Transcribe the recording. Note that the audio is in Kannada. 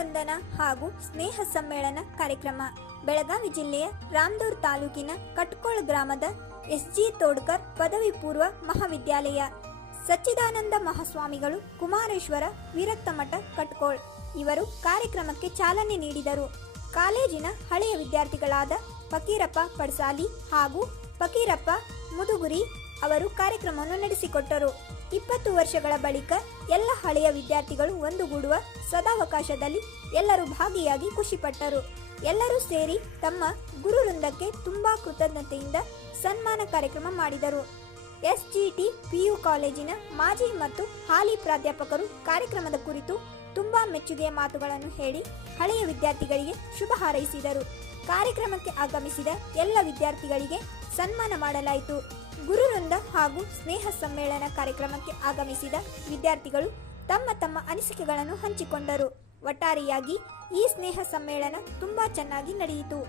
ಗುರುವಂದನಾ ಹಾಗೂ ಸ್ನೇಹ ಸಮ್ಮೇಳನ ಕಾರ್ಯಕ್ರಮ ಬೆಳಗಾವಿ ಜಿಲ್ಲೆಯ ರಾಮದುರ್ಗ ತಾಲೂಕಿನ ಕಟ್ಕೋಳ ಗ್ರಾಮದ ಎಸ್.ಜಿ. ತೋಡ್ಕರ್ ಪದವಿ ಪೂರ್ವ ಮಹಾವಿದ್ಯಾಲಯ ಸಚ್ಚಿದಾನಂದ ಮಹಾಸ್ವಾಮಿಗಳು ಕುಮಾರೇಶ್ವರ ವಿರಕ್ತಮಠ ಕಟ್ಕೋಳ್ ಇವರು ಕಾರ್ಯಕ್ರಮಕ್ಕೆ ಚಾಲನೆ ನೀಡಿದರು. ಕಾಲೇಜಿನ ಹಳೆಯ ವಿದ್ಯಾರ್ಥಿಗಳಾದ ಫಕೀರಪ್ಪ ಪಡ್ಸಾಲಿ ಹಾಗೂ ಫಕೀರಪ್ಪ ಮುದುಗುರಿ ಅವರು ಕಾರ್ಯಕ್ರಮವನ್ನು ನಡೆಸಿಕೊಟ್ಟರು. 20 ವರ್ಷಗಳ ಬಳಿಕ ಎಲ್ಲ ಹಳೆಯ ವಿದ್ಯಾರ್ಥಿಗಳು ಒಂದುಗೂಡುವ ಸದಾವಕಾಶದಲ್ಲಿ ಎಲ್ಲರೂ ಭಾಗಿಯಾಗಿ ಖುಷಿಪಟ್ಟರು. ಎಲ್ಲರೂ ಸೇರಿ ತಮ್ಮ ಗುರುವೃಂದಕ್ಕೆ ತುಂಬಾ ಕೃತಜ್ಞತೆಯಿಂದ ಸನ್ಮಾನ ಕಾರ್ಯಕ್ರಮ ಮಾಡಿದರು. ಎಸ್.ಜಿ.ಟಿ. ಪಿಯು ಕಾಲೇಜಿನ ಮಾಜಿ ಮತ್ತು ಹಾಲಿ ಪ್ರಾಧ್ಯಾಪಕರು ಕಾರ್ಯಕ್ರಮದ ಕುರಿತು ತುಂಬಾ ಮೆಚ್ಚುಗೆಯ ಮಾತುಗಳನ್ನು ಹೇಳಿ ಹಳೆಯ ವಿದ್ಯಾರ್ಥಿಗಳಿಗೆ ಶುಭ ಹಾರೈಸಿದರು. ಕಾರ್ಯಕ್ರಮಕ್ಕೆ ಆಗಮಿಸಿದ ಎಲ್ಲ ವಿದ್ಯಾರ್ಥಿಗಳಿಗೆ ಸನ್ಮಾನ ಮಾಡಲಾಯಿತು. ಗುರುವೃಂದ ಹಾಗೂ ಸ್ನೇಹ ಸಮ್ಮೇಳನ ಕಾರ್ಯಕ್ರಮಕ್ಕೆ ಆಗಮಿಸಿದ ವಿದ್ಯಾರ್ಥಿಗಳು ತಮ್ಮ ತಮ್ಮ ಅನಿಸಿಕೆಗಳನ್ನು ಹಂಚಿಕೊಂಡರು. ಒಟ್ಟಾರೆಯಾಗಿ ಈ ಸ್ನೇಹ ಸಮ್ಮೇಳನ ತುಂಬಾ ಚೆನ್ನಾಗಿ ನಡೆಯಿತು.